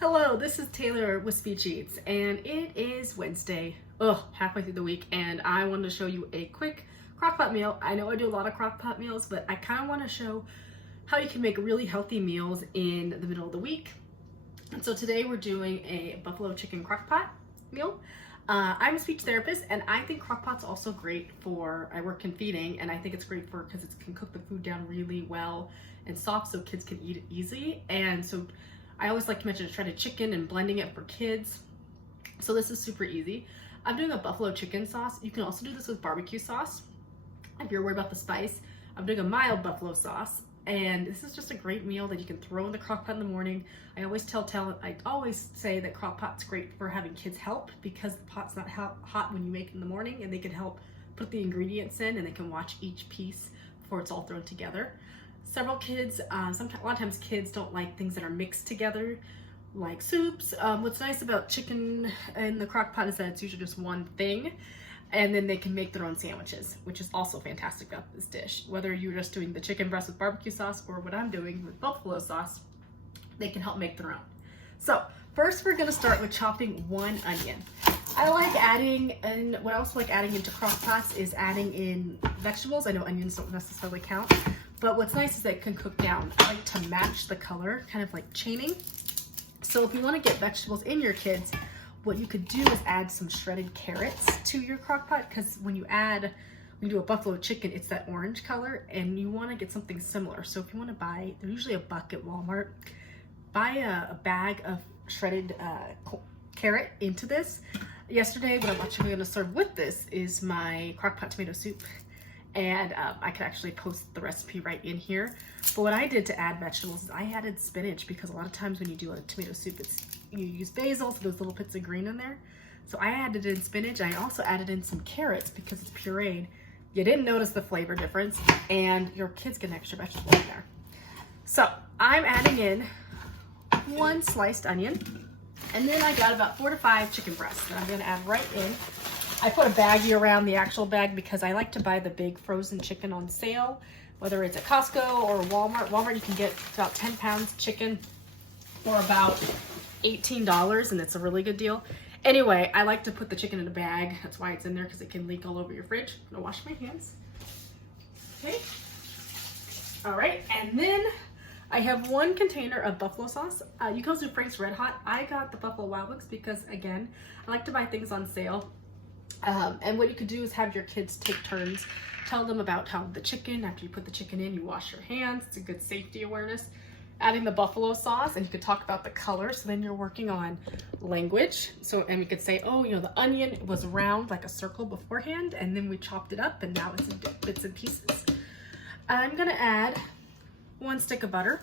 Hello, this is Taylor with Speech Eats, and it is Wednesday, halfway through the week, and I wanted to show you a quick crock pot meal. I know I do a lot of crock pot meals, but I kind of want to show how you can make really healthy meals in the middle of the week. And so today we're doing a buffalo chicken crock pot meal. I'm a speech therapist, and I think crock pot's also great for, I work in feeding, and I think it's great for, because it can cook the food down really well and soft so kids can eat it easily. And so I always like to mention shredded chicken and blending it for kids. So this is super easy. I'm doing a buffalo chicken sauce. You can also do this with barbecue sauce if you're worried about the spice. I'm doing a mild buffalo sauce, and this is just a great meal that you can throw in the crock pot in the morning. I always say that crock pot's great for having kids help because the pot's not hot when you make it in the morning, and they can help put the ingredients in and they can watch each piece before it's all thrown together. Several kids, a lot of times kids don't like things that are mixed together, like soups. What's nice about chicken in the crock pot is that it's usually just one thing, and then they can make their own sandwiches, which is also fantastic about this dish. Whether you're just doing the chicken breast with barbecue sauce or what I'm doing with buffalo sauce, they can help make their own. So first we're gonna start with chopping one onion. I like adding, and what I also like adding into crock pots is adding in vegetables. I know onions don't necessarily count, but what's nice is that it can cook down. I like to match the color, kind of like chaining. So if you want to get vegetables in your kids, what you could do is add some shredded carrots to your crock pot, because when you do a buffalo chicken, it's that orange color, and you want to get something similar. So if you want to buy, they're usually $1 at Walmart, buy a bag of shredded carrot into this. Yesterday, what I'm actually going to serve with this is my crock pot tomato soup. And I could actually post the recipe right in here. But what I did to add vegetables is I added spinach, because a lot of times when you do a tomato soup, you use basil, so those little bits of green in there. So I added in spinach. I also added in some carrots because it's pureed. You didn't notice the flavor difference, and your kids get an extra vegetable in there. So I'm adding in 1 sliced onion, and then I got about 4 to 5 chicken breasts that I'm going to add right in. I put a baggie around the actual bag because I like to buy the big frozen chicken on sale, whether it's at Costco or Walmart. Walmart, you can get about 10 pounds chicken for about $18, and it's a really good deal. Anyway, I like to put the chicken in a bag. That's why it's in there, because it can leak all over your fridge. I'm gonna wash my hands. Okay. All right, and then I have 1 container of buffalo sauce. You can also do Frank's Red Hot. I got the Buffalo Wild Wings because, again, I like to buy things on sale. And what you could do is have your kids take turns. Tell them about how the chicken, after you put the chicken in, you wash your hands. It's a good safety awareness. Adding the buffalo sauce, and you could talk about the color. So then you're working on language. So, and we could say, oh, you know, the onion was round like a circle beforehand, and then we chopped it up, and now it's in bits and pieces. I'm gonna add 1 stick of butter.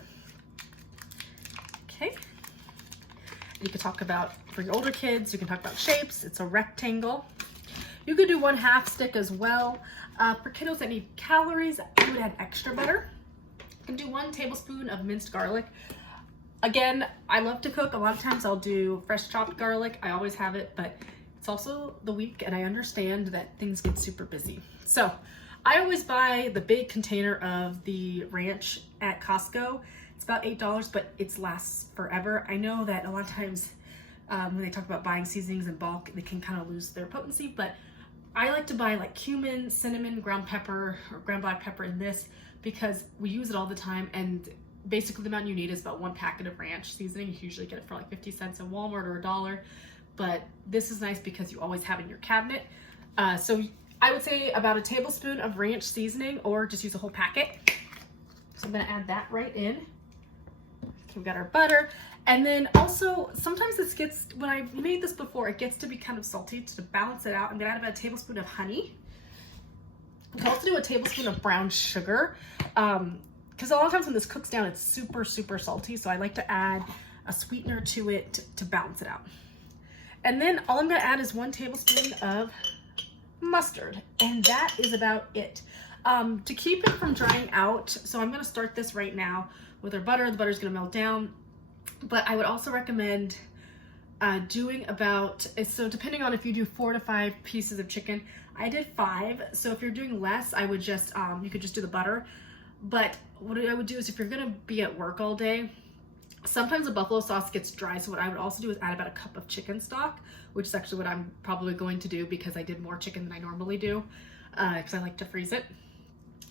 Okay. You could talk about, for your older kids, you can talk about shapes. It's a rectangle. You could do 1/2 stick as well. For kiddos that need calories, I would add extra butter. You can do 1 tablespoon of minced garlic. Again, I love to cook. A lot of times I'll do fresh chopped garlic. I always have it, but it's also the week, and I understand that things get super busy. So I always buy the big container of the ranch at Costco. It's about $8, but it lasts forever. I know that a lot of times when they talk about buying seasonings in bulk, they can kind of lose their potency, but I like to buy like cumin, cinnamon, ground pepper, or ground black pepper in this, because we use it all the time, and basically the amount you need is about 1 packet of ranch seasoning. You usually get it for like 50 cents in Walmart or $1, but this is nice because you always have it in your cabinet. So I would say about a tablespoon of ranch seasoning, or just use a whole packet. So I'm gonna add that right in. Okay, we've got our butter. And then also, sometimes this gets, when I've made this before, it gets to be kind of salty. To balance it out, I'm gonna add about a tablespoon of honey. You can also do a tablespoon of brown sugar, because a lot of times when this cooks down, it's super, super salty. So I like to add a sweetener to it to balance it out. And then all I'm gonna add is 1 tablespoon of mustard, and that is about it. To keep it from drying out, so I'm gonna start this right now with our butter. The butter's gonna melt down. But I would also recommend doing about, so depending on if you do 4 to 5 pieces of chicken, I did 5. So if you're doing less, I would just, you could just do the butter. But what I would do is, if you're gonna be at work all day, Sometimes the buffalo sauce gets dry, so what I would also do is add about a cup of chicken stock, which is actually what I'm probably going to do because I did more chicken than I normally do, because I like to freeze it.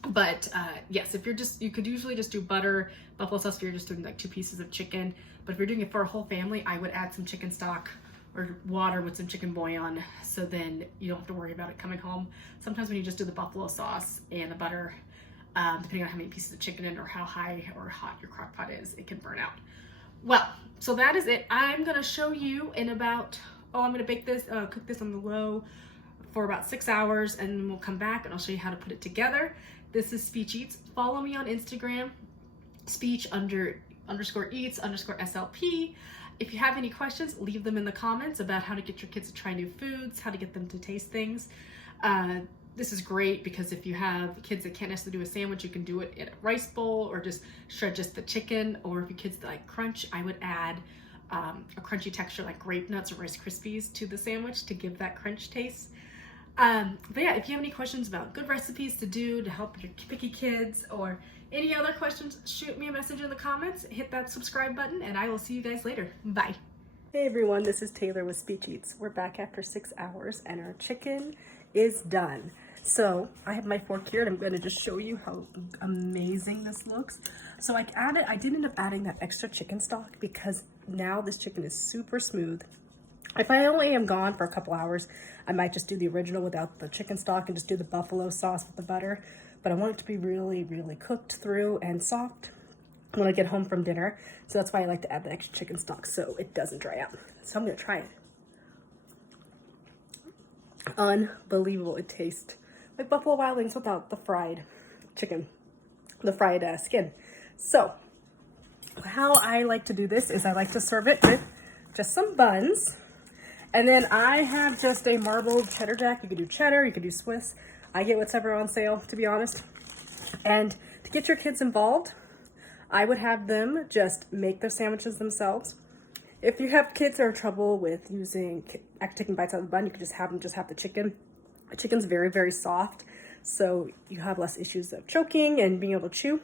But yes, if you're you could usually just do butter, buffalo sauce if you're just doing like 2 pieces of chicken. But if you're doing it for a whole family, I would add some chicken stock or water with some chicken bouillon, so then you don't have to worry about it coming home. Sometimes when you just do the buffalo sauce and the butter, depending on how many pieces of chicken in or how high or hot your crock pot is, it can burn out. Well, so that is it. I'm gonna show you in about, I'm gonna bake this, cook this on the low for about 6 hours, and then we'll come back and I'll show you how to put it together. This is Speech Eats. Follow me on Instagram, speech_eats_SLP. If you have any questions, leave them in the comments about how to get your kids to try new foods, how to get them to taste things. This is great because if you have kids that can't necessarily do a sandwich, you can do it in a rice bowl or just shred just the chicken. Or if your kids like crunch, I would add a crunchy texture like grape nuts or Rice Krispies to the sandwich to give that crunch taste. But yeah, if you have any questions about good recipes to do to help your picky kids or any other questions, shoot me a message in the comments, hit that subscribe button, and I will see you guys later. Bye. Hey everyone, this is Taylor with Speech Eats. We're back after 6 hours and our chicken is done. So I have my fork here and I'm going to just show you how amazing this looks. So I did end up adding that extra chicken stock because now this chicken is super smooth. If I only am gone for a couple hours, I might just do the original without the chicken stock and just do the buffalo sauce with the butter. But I want it to be really, really cooked through and soft when I get home from dinner. So that's why I like to add the extra chicken stock so it doesn't dry out. So I'm going to try it. Unbelievable. It tastes like Buffalo Wild Wings without the fried chicken, the fried skin. So how I like to do this is I like to serve it with just some buns. And then I have just a marbled cheddar jack. You could do cheddar, you could do Swiss. I get whatever on sale, to be honest. And to get your kids involved, I would have them just make their sandwiches themselves. If you have kids that are trouble with taking bites out of the bun, you could just have them have the chicken. The chicken's very, very soft, so you have less issues of choking and being able to chew.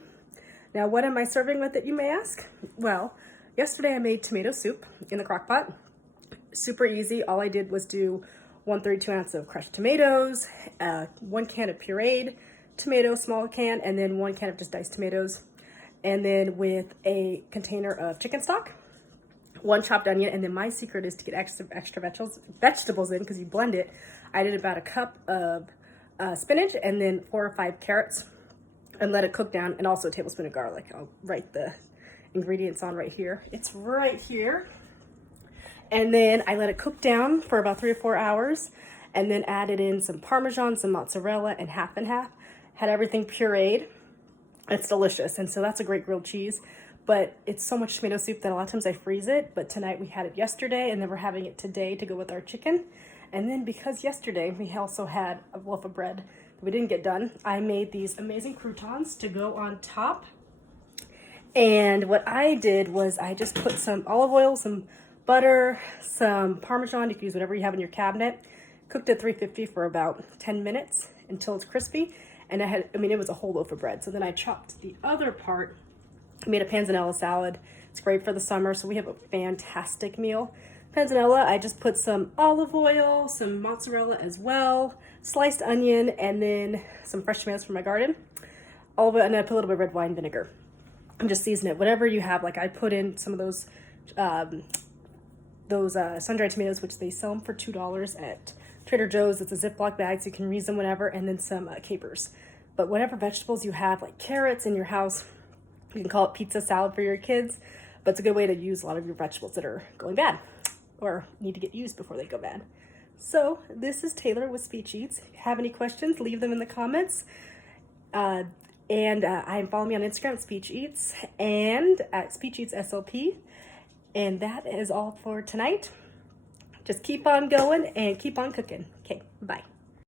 Now, what am I serving with it, you may ask? Well, yesterday I made tomato soup in the crock pot. Super easy. All I did was do 1/32 ounce of crushed tomatoes, 1 can of pureed tomato, small can, and then 1 can of just diced tomatoes. And then with a container of chicken stock, 1 chopped onion, and then my secret is to get extra vegetables in because you blend it. I did about a cup of spinach and then 4 or 5 carrots and let it cook down, and also a tablespoon of garlic. I'll write the ingredients on right here. It's right here. And then I let it cook down for about 3 or 4 hours and then added in some Parmesan, some mozzarella, and half and half. Had everything pureed. It's delicious. And so that's a great grilled cheese. But it's so much tomato soup that a lot of times I freeze it. But tonight we had it yesterday, and then we're having it today to go with our chicken. And then because yesterday we also had a loaf of bread that we didn't get done, I made these amazing croutons to go on top. And what I did was I just put some olive oil, some butter, some Parmesan, you can use whatever you have in your cabinet, cooked at 350 for about 10 minutes until it's crispy. And it was a whole loaf of bread. So then I chopped the other part, made a panzanella salad. It's great for the summer, so we have a fantastic meal. Panzanella, I just put some olive oil, some mozzarella as well, sliced onion, and then some fresh tomatoes from my garden. All of it, and I put a little bit of red wine vinegar. And just season it, whatever you have. Like I put in some of those sun-dried tomatoes, which they sell them for $2 at Trader Joe's. It's a Ziploc bag, so you can reuse them whenever, and then some capers. But whatever vegetables you have, like carrots in your house, you can call it pizza salad for your kids, but it's a good way to use a lot of your vegetables that are going bad or need to get used before they go bad. So this is Taylor with Speech Eats. If you have any questions, leave them in the comments. Follow me on Instagram, Speech Eats, and at Speech Eats SLP. And that is all for tonight. Just keep on going and keep on cooking. Okay, bye.